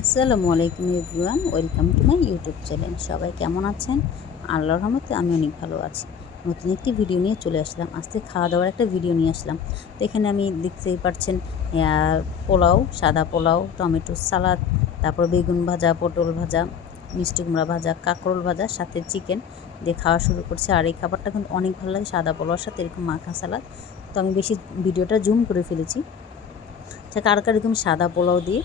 আসসালামু আলাইকুম everyone, welcome to my YouTube channel. সবাই কেমন আছেন? আল্লাহর রহমতে আমি অনেক ভালো আছি। নতুন একটি ভিডিও নিয়ে চলে আসলাম। আজকে খাওয়া দাওয়ার একটা ভিডিও নিয়ে আসলাম। তো এখানে আমি দেখতেই পাচ্ছেন পোলাও, সাদা পোলাও, টমেটো সালাদ, তারপর বেগুন ভাজা, পটল ভাজা, মিষ্টি কুমড়া ভাজা, কাঁকরোল ভাজা, সাথে চিকেন দিয়ে খাওয়া শুরু করছে। আর এই খাবারটা কিন্তু অনেক ভালো লাগে, সাদা পোলাওর সাথে এরকম মাখা সালাদ। তো আমি বেশি ভিডিওটা জুম করে ফেলেছি। আচ্ছা কার কার এরকম সাদা পোলাও দিয়ে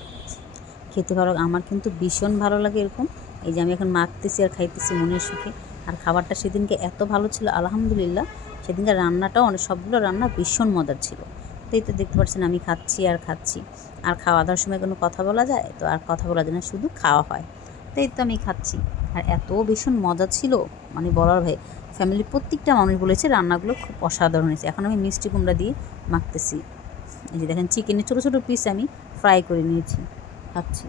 খেতে ভালো আমার কিন্তু ভীষণ ভালো লাগে এরকম। এই যে আমি এখন মাখতেছি আর খাইতেছি মনের সুখে। আর খাবারটা সেদিনকে এত ভালো ছিল, আলহামদুলিল্লাহ। সেদিনকে রান্নাটাও অনেক, সবগুলো রান্না ভীষণ মজার ছিল। তো এই তো দেখতে পাচ্ছেন আমি খাচ্ছি আর খাচ্ছি। আর খাওয়া দাওয়ার সময় কোনো কথা বলা যায়? তো আর কথা বলা যায় না, শুধু খাওয়া হয়। তো এই তো আমি খাচ্ছি। আর এত ভীষণ মজা ছিল। মানে বলার ভাই ফ্যামিলির প্রত্যেকটা মানুষ বলেছে রান্নাগুলো খুব অসাধারণ হয়েছে। এখন আমি মিষ্টি কুমড়া দিয়ে মাখতেছি। এই যে দেখেন চিকেনের ছোটো ছোটো পিস আমি ফ্রাই করে নিয়েছি। খাচ্ছি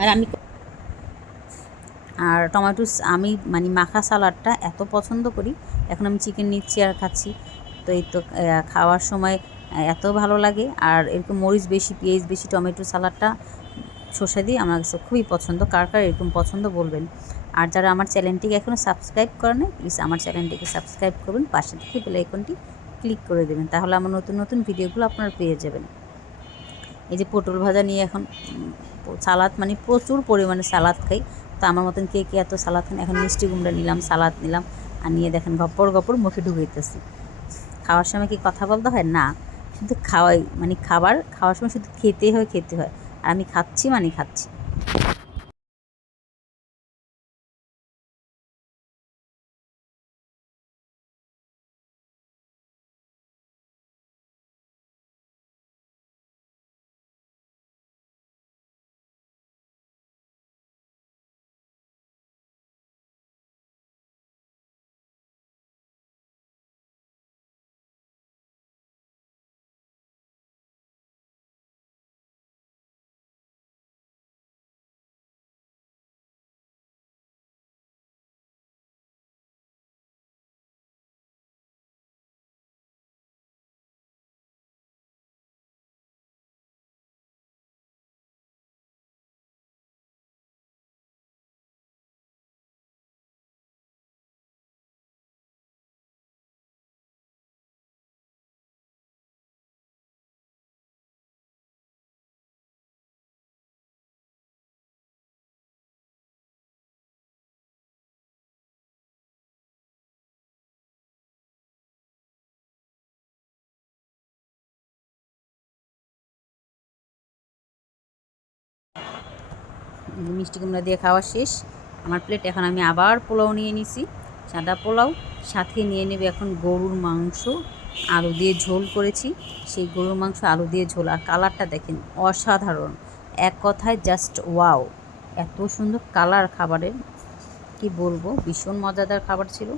আর আমি আর টমেটো আমি মানে মাখা সালাডটা এত পছন্দ করি, এখন আমি চিকেন নিচ্ছি আর খাচ্ছি। তো এই তো খাওয়ার সময় এত ভালো লাগে। আর এরকম মরিচ বেশি, পেঁয়াজ বেশি, টমেটো সালাডটা শসা দিয়ে আমার কাছে খুবই পছন্দ। কার কার এরকম পছন্দ বলবেন। আর যারা আমার চ্যানেলটিকে এখনও সাবস্ক্রাইব করেন প্লিজ আমার চ্যানেলটিকে সাবস্ক্রাইব করবেন পাশে থেকে বেল আইকনটি ক্লিক করে দেবেন, তাহলে আমার নতুন নতুন ভিডিওগুলো আপনারা পেয়ে যাবেন। এই যে পটল ভাজা নিয়ে এখন সালাদ মানে প্রচুর পরিমাণে সালাদ খাই। তো আমার মতন কে কে এত সালাদ খান, এখন মিষ্টি কুমড়া নিলাম, সালাদ নিলাম, আর নিয়ে দেখেন গপ্পর গপ্পর মুখে ঢুকাইতেছি। খাওয়ার সময় কি কথা বলতে হয়? না, শুধু খাওয়াই মানে খাবার, খাওয়ার সময় শুধু খেতে হয় খেতে হয়। আর আমি খাচ্ছি মানে খাচ্ছি। মিষ্টি কুমড়া দিয়ে খাওয়া শেষ। আমার প্লেট এখন আমি আবার পোলাও নিয়ে নিছি। সাদা পোলাও, সাথে নিয়ে নেবে এখন গরুর মাংস, আলু দিয়ে ঝোল করেছি। সেই গরুর মাংস, আলু দিয়ে ঝোল। আর কালারটা দেখেন, অসাধারণ। এক কথায় জাস্ট ওয়াও এত সুন্দর কালার খাবারের, কি বলব? ভীষণ মজাদার খাবার ছিল।